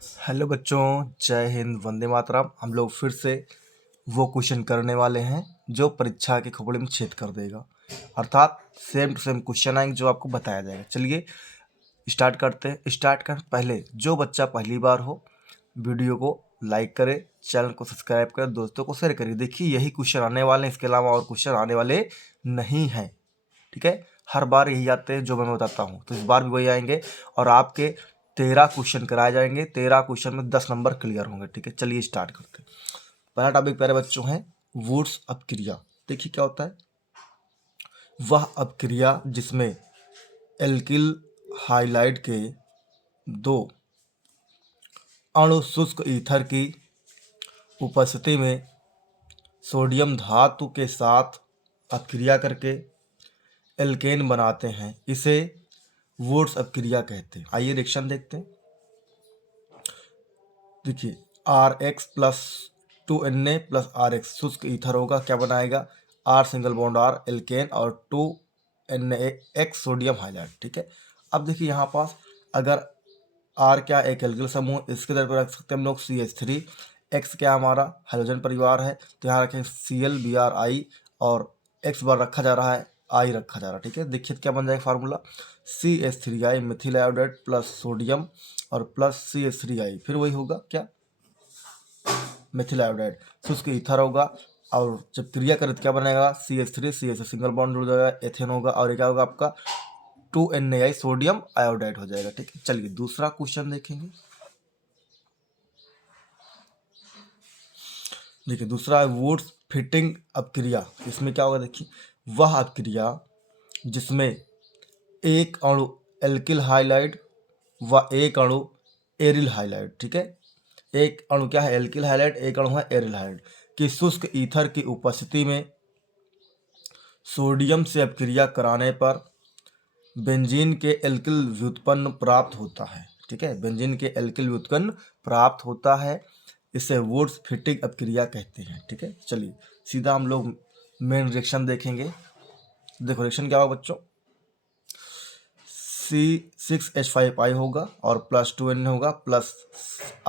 Hello बच्चों, जय हिंद, वंदे मातरम। हम लोग फिर से वो क्वेश्चन करने वाले हैं जो परीक्षा के खोपड़ी में छेद कर देगा, अर्थात सेम टू सेम क्वेश्चन आएंगे जो आपको बताया जाएगा। चलिए स्टार्ट करते हैं। स्टार्ट कर पहले जो बच्चा पहली बार हो वीडियो को लाइक करे, चैनल को सब्सक्राइब करे, दोस्तों को शेयर करिए। देखिए यही क्वेश्चन आने वाले हैं, इसके अलावा और क्वेश्चन आने वाले नहीं हैं। ठीक है, हर बार यही आते हैं जो मैं बताता हूँ, तो इस बार भी वही आएंगे और आपके 13 क्वेश्चन कराए जाएंगे। 13 क्वेश्चन में 10 नंबर क्लियर होंगे। ठीक है, चलिए स्टार्ट करते हैं। पहला टॉपिक प्यारे बच्चों है वुड्स अपक्रिया। देखिए क्या होता है, वह अपक्रिया जिसमें एल्किल हाइलाइड के दो अणु शुष्क ईथर की उपस्थिति में सोडियम धातु के साथ अपक्रिया करके एल्केन बनाते हैं, इसे वुड्स अपक्रिया कहते हैं। आइए रिएक्शन देखते हैं। देखिए R X plus 2Na plus R X शुष्क ईथर होगा, क्या बनाएगा, R single bond R alkane और 2Na सोडियम हाइलाइड। ठीक है, अब देखिए यहाँ पास अगर आर क्या एक एल्किल समूह, इसके दर पर रख सकते हैं हम लोग CH3। एक्स क्या हमारा हाइड्रोजन परिवार है, तो यहाँ रखें Cl Br और एक्स बार रखा जा रहा है, आई रखा जा रहा है। ठीक है, देखिए क्या बन जाएगा formula, CH3 Mithil iodide plus sodium और प्लस CH3 फिर वही होगा क्या, मिथिल आयोडाइड शुष्क ईथर होगा। और जब क्रिया करें तो क्या बनेगा, CH3 CH सिंगल बॉन्ड जुड़ जाएगा, एथेन होगा और ये क्या होगा आपका 2Na सोडियम आयोडाइड हो जाएगा। ठीक है, चलिए दूसरा क्वेश्चन देखेंगे। देखिए दूसरा है वुड्स फिटिंग अपक्रिया। इसमें क्या होगा, देखिए वह अपक्रिया जिसमें एक अणु एल्किल हाइलाइड व एक अणु एरिल हाइलाइड, ठीक है, एक अणु क्या है एल्किल हाइलाइड, एक अणु है एरिल हाइलाइड की शुष्क ईथर की उपस्थिति में सोडियम से अपक्रिया कराने पर बेंजीन के एल्किल व्युत्पन्न प्राप्त होता है। ठीक है, बेंजीन के एल्किल व्युत्पन्न प्राप्त होता है, इसे वुड्स फिटिंग अपक्रिया कहते हैं। ठीक है, चलिए सीधा हम लोग मेन रिएक्शन देखेंगे। देखो रिएक्शन क्या होगा बच्चों, C6H5 होगा और प्लस 2Na होगा प्लस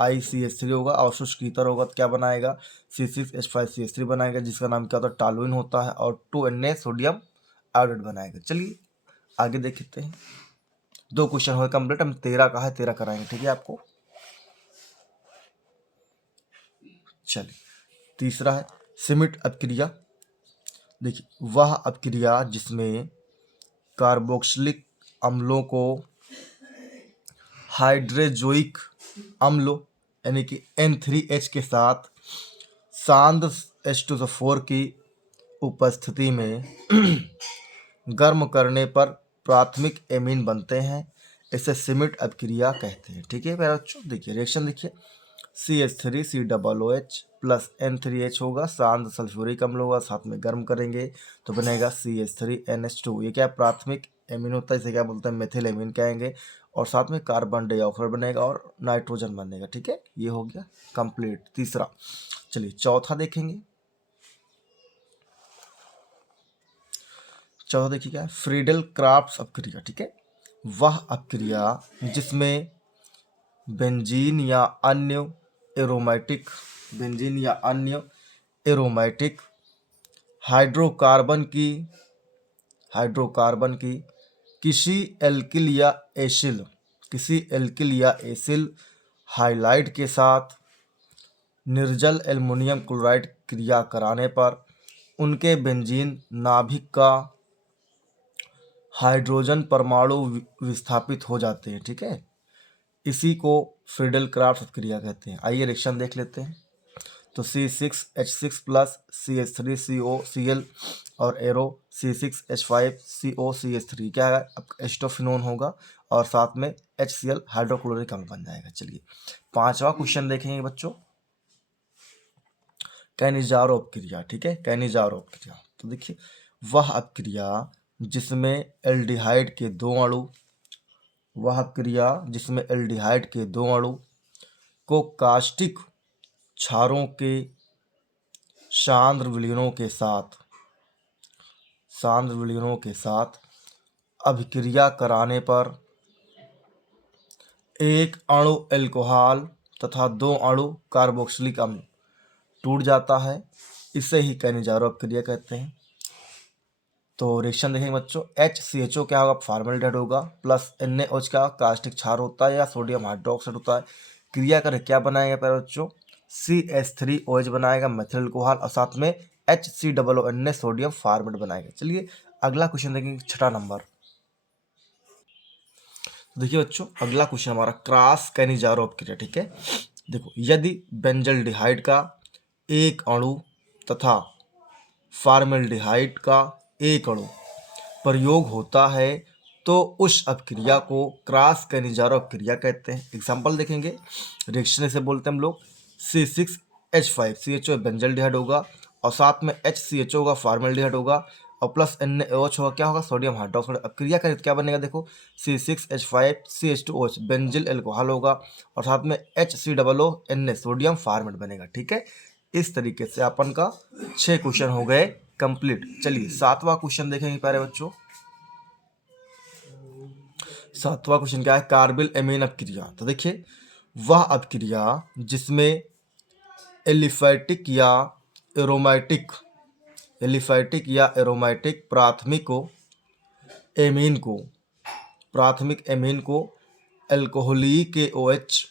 ICH3 होगा और शुष्क ईथर होगा तो क्या बनाएगा, C6H5CH3 बनाएगा, जिसका नाम क्या होता है टॉलुइन होता है, और 2Na सोडियम आयोडाइड बनाएगा। चलिए आगे देखते हैं। दो क्वेश्चन हो कंप्लीट, हम 13 का है 13 कराएंगे। ठीक है आपको, चलिए तीसरा है सिमिट अपक्रिया। देखिए वह अपक्रिया जिसमें कार्बोक्सिलिक अम्लों को हाइड्रोजोइक अम्लों यानी कि N3H के साथ सांद्र H2SO4 की उपस्थिति में गर्म करने पर प्राथमिक एमीन बनते हैं, इसे सिमिट अपक्रिया कहते हैं। ठीक है मेरा बच्चों, देखिए रिएक्शन देखिए, CH3COOH प्लस N3H होगा, सांद्र सल्फ्यूरिक अम्ल होगा, साथ में गर्म करेंगे तो बनेगा CH3NH2। ये क्या प्राथमिक एमीन होता है, इसे क्या बोलते हैं मेथिल एमीन कहेंगे, और साथ में कार्बन डाइऑक्साइड बनेगा और नाइट्रोजन बनेगा। ठीक है, ये हो गया कंप्लीट तीसरा। चलिए चौथा देखेंगे। चौथा देखिए क्या, फ्रीडल क्राफ्ट अपक्रिया। ठीक है, वह अपक्रिया जिसमें बेंजीन या अन्य एरोमेटिक बेंजीन या अन्य एरोमेटिक हाइड्रोकार्बन की किसी एल्किल या एसिल हाइलाइड के साथ निर्जल एल्युमिनियम क्लोराइड क्रिया कराने पर उनके बेंजीन नाभिक का हाइड्रोजन परमाणु विस्थापित हो जाते हैं। ठीक है, इसी को फ्रीडल क्राफ्ट क्रिया कहते हैं। आइए रिएक्शन देख लेते हैं। तो C6H6 प्लस CH3COCl और एरो C6H5COCH3 क्या है, एस्टोफिनोन होगा और साथ में HCl हाइड्रोक्लोरिक अम्ल बन जाएगा। चलिए पांचवा क्वेश्चन देखेंगे बच्चों, कैनिजारो अपक्रिया। ठीक है, कैनिजारो अपक्रिया, तो देखिए वह अपक्रिया जिसमें एल्डिहाइड के दो अणु को कास्टिक क्षारों के सांद्र विलयनों के साथ अभिक्रिया कराने पर एक अणु अल्कोहल तथा 2 अणु कार्बोक्सिलिक अम्ल टूट जाता है, इसे ही कैनिजारो अपक्रिया कहते हैं। तो रिएक्शन देखेंगे बच्चों, HCHO क्या होगा, फॉर्मल्डिहाइड होगा, प्लस NaOH क्या कास्टिक क्षार होता है या सोडियम हाइड्रोक्साइड होता है। क्रिया कर क्या बनाएगा प्यारे बच्चों, CH3OH बनाएगा मेथिल अल्कोहल, और साथ में HCOONA सोडियम फॉर्मेट बनाएगा। चलिए अगला क्वेश्चन देखेंगे, छठा नंबर। देखिए बच्चों, अगला क्वेश्चन हमारा क्रॉस कैनिजारो अपक्रिया, ठीक है। देखो, यदि बेंजल्डिहाइड का एक अणु तथा फॉर्मल्डिहाइड का एक अणु प्रयोग होता है तो उस अपक्रिया को क्रॉस कैनिजारो अपक्रिया कहते हैं। एग्जाम्पल देखेंगे, रिएक्शन से बोलते हैं हम लोग, C6H5 CHO बेंजल्डिहाइड होगा, और साथ में HCHO होगा फॉर्मल्डिहाइड होगा, और प्लस NaOH होगा, क्या होगा, सोडियम हाइड्रोक्साइड। अब क्रिया करें तो क्या बनेगा, देखो C6H5 CH2OH बेंजिल अल्कोहल होगा, और साथ में HCOONA सोडियम फॉर्मेट बनेगा, ठीक है। इस तरीके से अपन का 6 क्वेश्चन हो गए कंप्लीट। चलिए 7वां क्वेश्चन देखेंगे प्यारे बच्चों। 7वां क्वेश्चन क्या है, कार्बिल एमीन अपक्रिया। तो देखिए, वह अपक्रिया जिसमें एलिफैटिक या एरोमेटिक प्राथमिक एमीन को अल्कोहलिक OH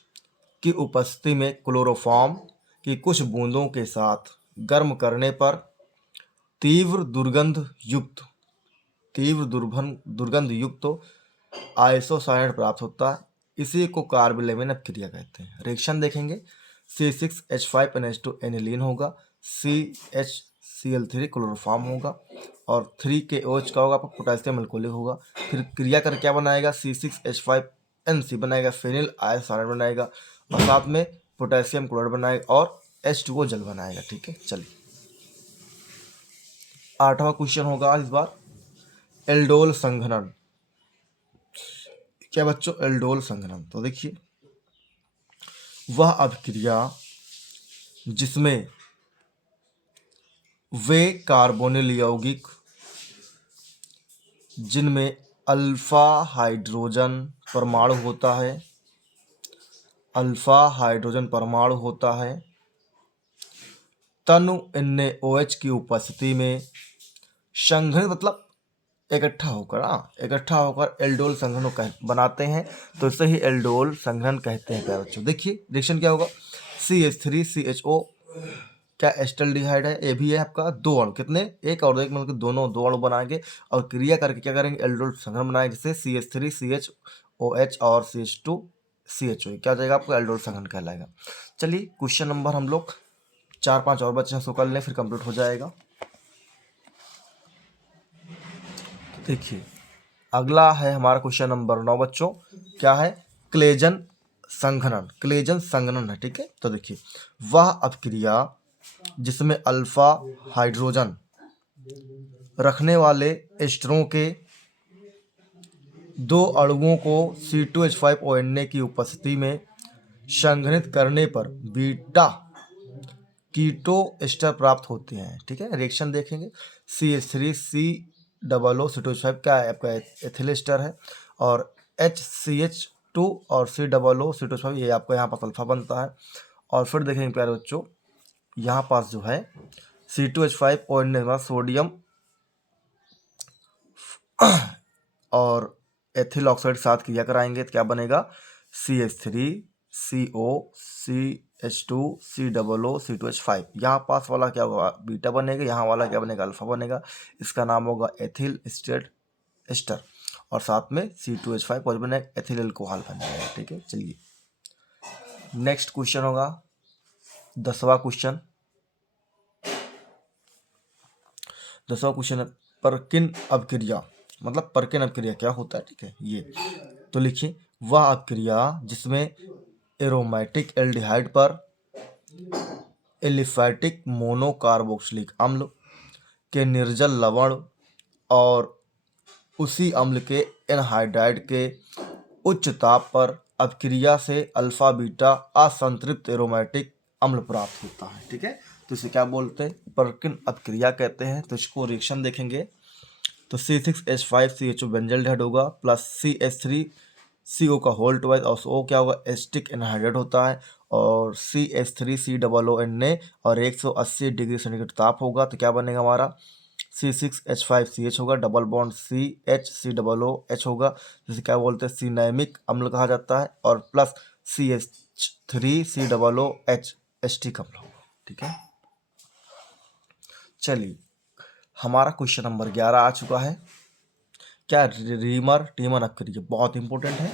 की उपस्थिति में क्लोरोफॉर्म की कुछ बूंदों के साथ गर्म करने पर तीव्र दुर्गंध युक्त आइसोसाइनेट प्राप्त होता है, इसी को कार्बिलेमिन अपक्रिया कहते हैं। रिएक्शन देखेंगे, C6H5NH2 एनिलीन होगा, CHCl3 क्लोरोफॉर्म होगा, और 3KOH का होगा, पोटेशियम अल्कोहलिक होगा। फिर क्रिया कर क्या बनाएगा, C6H5NC बनाएगा, फेनिल आइसोसाइनेट बनाएगा, और साथ में पोटेशियम क्लोराइड बनाएगा, और H2O जल बनाएगा, ठीक है। चलिए 8वां क्वेश्चन होगा इस बार, एल्डोल संघनन। क्या बच्चों, एल्डोल संघनन। तो देखिए, वह अपक्रिया जिसमें वे कार्बोनिल यौगिक जिनमें अल्फा हाइड्रोजन परमाणु होता है तनु NaOH की उपस्थिति में संघनित, मतलब इकट्ठा होकर एल्डोल संघनन बनाते हैं, तो इसे ही एल्डोल संघनन कहते हैं प्यारे बच्चों। देखिए रिएक्शन क्या होगा, CH3CHO क्या एस्टल्डिहाइड है, ये भी है आपका, 2 अणु, कितने, एक और एक, मतलब दोनों 2 अणु बनाएंगे, और क्रिया करके क्या करेंगे, एल्डोल संघनन बनाएंगे, जिससे CH3CHOH और CH2CHO क्या जाएगा आपको, एल्डोल संघनन कहलाएगा। चलिए क्वेश्चन नंबर हम लोग 4-5 और बच्चे सो कर लें, फिर कंप्लीट हो जाएगा। देखिए अगला है हमारा क्वेश्चन नंबर 9 बच्चों, क्या है, क्लेजन संघनन है, ठीक है। तो देखिए, वह अपक्रिया जिसमें अल्फा हाइड्रोजन रखने वाले एस्टरों के 2 अणुओं को C2H5ONA की उपस्थिति में संघनित करने पर बीटा कीटो एस्टर प्राप्त होते हैं, ठीक है। रिएक्शन देखेंगे, CH3COO C2H5 क्या है आपका, एथिल एस्टर है, और HCH2 और COO C2H5 ये आपका यहाँ पास अल्फा बनता है। और फिर देखेंगे प्यारे बच्चों, यहाँ पास जो है C2H5ONA सोडियम और एथिल ऑक्साइड साथ क्रिया कराएंगे, तो क्या बनेगा, CH3CO CH2 COO C2H5, यहाँ पास वाला क्या होगा, बीटा बनेगा, यहाँ वाला क्या बनेगा, अल्फा बनेगा, इसका नाम होगा एथिल एस्टर, और साथ में C2H5 और बनेगा एथिल अल्कोहल बन जाएगा, ठीक है। चलिए नेक्स्ट क्वेश्चन होगा 10वां क्वेश्चन। 10वां क्वेश्चन, परकिन अपक्रिया, मतलब परकिन अपक्रिया क्या होता है, ठीक है ये। तो लिखिए, वह अपक्रिया जिसमें एरोमेटिक एल्डिहाइड पर एलिफैटिक मोनोकार्बोक्सिलिक अम्ल के निर्जल लवण और उसी अम्ल के एनहाइड्राइड के उच्च ताप पर अपक्रिया से अल्फा बीटा असंतृप्त एरोमेटिक अम्ल प्राप्त होता है, ठीक है। तो इसे क्या बोलते हैं, परकिन अपक्रिया कहते हैं। तो इसको रिएक्शन देखेंगे, तो C6H5CHO बेंजल्डिहाइड होगा, प्लस CH3 CO का होल ट्वाइस, और O क्या होगा, एसिटिक एनहाइड्रेट होता है, और CH3COONA और 180 डिग्री सेंटीग्रेड ताप होगा तो क्या बनेगा हमारा, C6H5CH होगा, डबल बॉन्ड CHCOOH होगा, जिसे क्या बोलते हैं सिनेमिक अम्ल कहा जाता है, और प्लस CH3COOH एस्टिक अम्ल होगा। ठीक है, चलिए हमारा क्वेश्चन नंबर 11 आ चुका है। क्या रीमर टीमर अपक्रिया बहुत इंपॉर्टेंट है।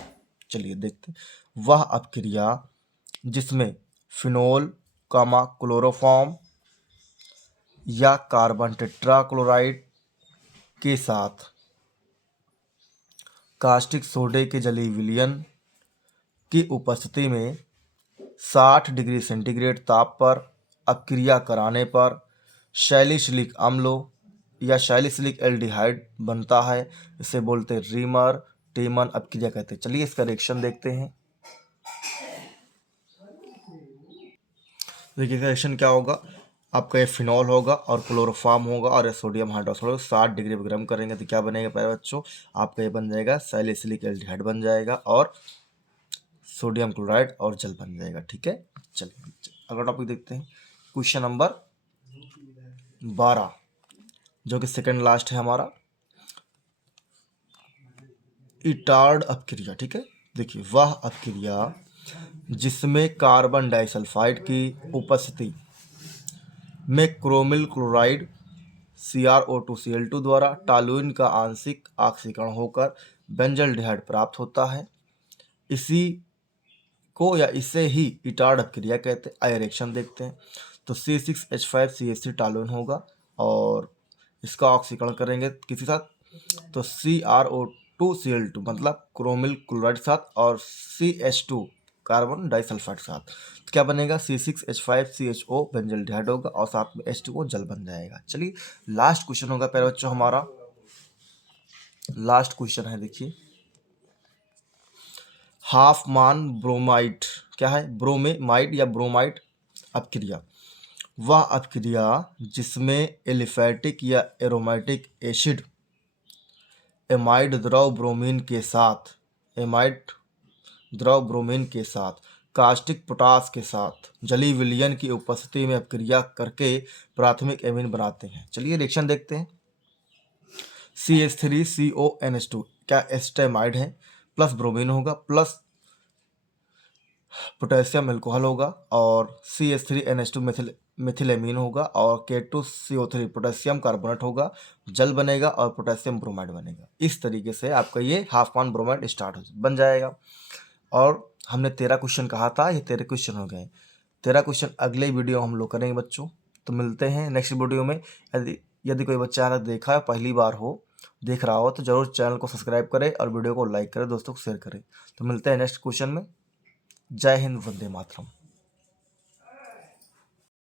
चलिए देखते हैं। वह अपक्रिया जिसमें फिनोल क्लोरोफॉर्म या कार्बन टेट्राक्लोराइड के साथ कास्टिक सोडे के जलीय विलयन की उपस्थिति में 60 डिग्री सेंटीग्रेड ताप पर अपक्रिया कराने पर सैलिसिलिक अम्लों या सैलिसिलिक एल्डिहाइड बनता है। इसे बोलते हैं रीमर टीमन अपक्रिया कहते हैं। चलिए इसका रिएक्शन देखते हैं। देखिए रिएक्शन क्या होगा, आपका ये फिनॉल होगा और क्लोरोफॉर्म होगा और ये सोडियम हाइड्रोक्साइड 60 डिग्री पर गर्म करेंगे तो क्या बनेगा प्यारे बच्चों, आपका ये बन जाएगा सैलिसिलिक एल्डिहाइड बन जाएगा और सोडियम क्लोराइड और जल बन जाएगा। ठीक है, चलिए अगला टॉपिक देखते हैं। क्वेश्चन नंबर 12 जो कि सेकंड लास्ट है हमारा, इटार्ड अपक्रिया। ठीक है, देखिए वह अपक्रिया जिसमें कार्बन डाइसल्फाइड की उपस्थिति में क्रोमिल क्लोराइड CrO2Cl2 द्वारा टॉलुइन का आंशिक ऑक्सीकरण होकर बेंजल्डिहाइड प्राप्त होता है, इसी को या इसे ही इटार्ड अपक्रिया कहते हैं। आइए रिएक्शन देखते हैं। तो C6H5CH3 टॉलुइन होगा और इसका ऑक्सीकरण करेंगे किसी साथ, तो CrO2Cl2 मतलब क्रोमिल क्लोराइड के साथ और CH2 कार्बन डाइसल्फाइड के साथ, तो क्या बनेगा C6H5CHO बेंजल्डिहाइड होगा और साथ में H2O जल बन जाएगा। चलिए लास्ट क्वेश्चन होगा प्यारे बच्चों, हमारा लास्ट क्वेश्चन है। देखिए हाफमान ब्रोमाइड क्या है, ब्रोमेमाइड या ब्रोमाइड अपक्रिया, वह अपक्रिया जिसमें एलिफैटिक या एरोमेटिक एसिड एमाइड द्रव ब्रोमीन के साथ कास्टिक पोटास के साथ जलीय विलयन की उपस्थिति में अपक्रिया करके प्राथमिक एमीन बनाते हैं। चलिए रिएक्शन देखते हैं। CH3CONH2 क्या एस्टेमाइड है, प्लस ब्रोमीन होगा, प्लस पोटेशियम अल्कोहल होगा, और CH3NH2 मिथिलेमीन होगा, और K2CO3 पोटेशियम कार्बोनेट होगा, जल बनेगा और पोटेशियम ब्रोमाइड बनेगा। इस तरीके से आपका ये हाफमान ब्रोमाइड स्टार्ट बन जाएगा। और हमने 13 क्वेश्चन कहा था, ये 13 क्वेश्चन हो गए। 13 क्वेश्चन अगले वीडियो हम लोग करेंगे बच्चों। तो मिलते हैं नेक्स्ट वीडियो में। यदि कोई बच्चा यहाँ तक देखा है, पहली बार हो, देख रहा हो, तो जरूर चैनल को सब्सक्राइब करें और वीडियो को लाइक करें, दोस्तों को शेयर करें। तो मिलते हैं नेक्स्ट क्वेश्चन में। जय हिंद, वंदे मातरम।